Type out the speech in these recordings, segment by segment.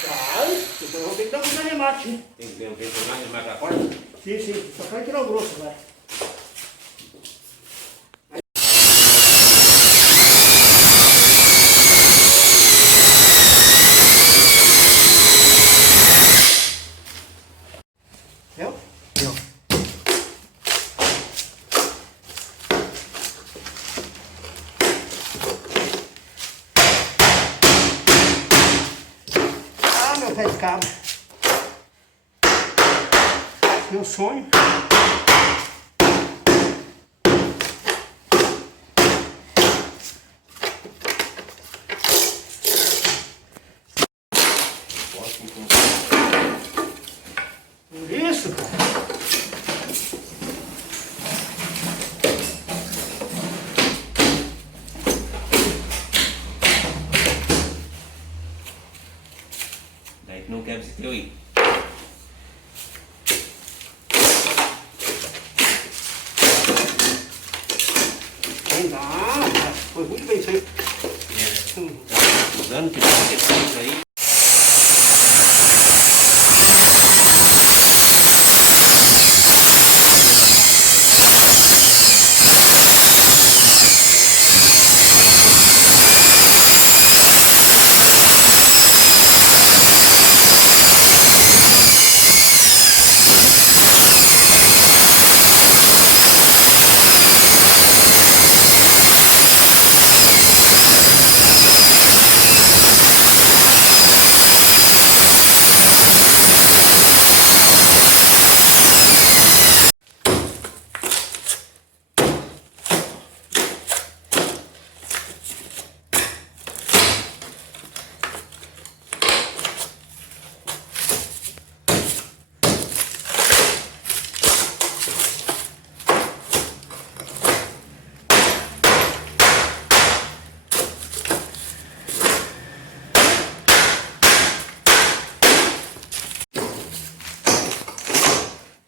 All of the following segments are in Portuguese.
Traz, depois vou ter que dar um remate, hein? Tem que tornar remate a corda? Sim, só vai tirar o grosso agora. Viu? Viu? Ah, meu pé de cabra. Meu sonho. Por isso, cara. Daí que não quebra esse teu aí. Não, foi muito bem isso aí. Usando que vai ter isso aí.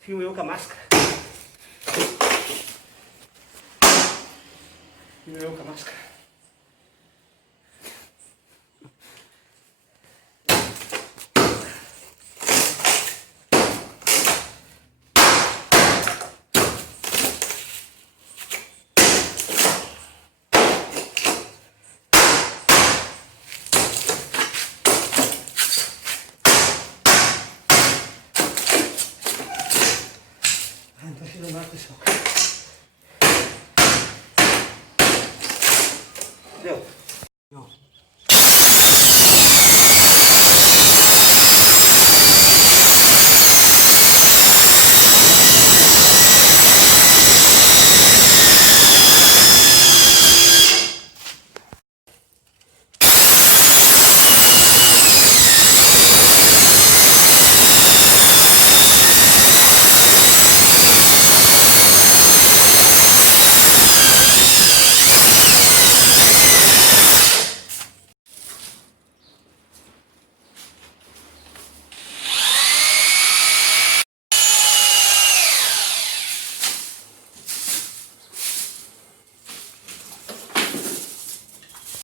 Filmo eu com a máscara. Filmo eu com a máscara.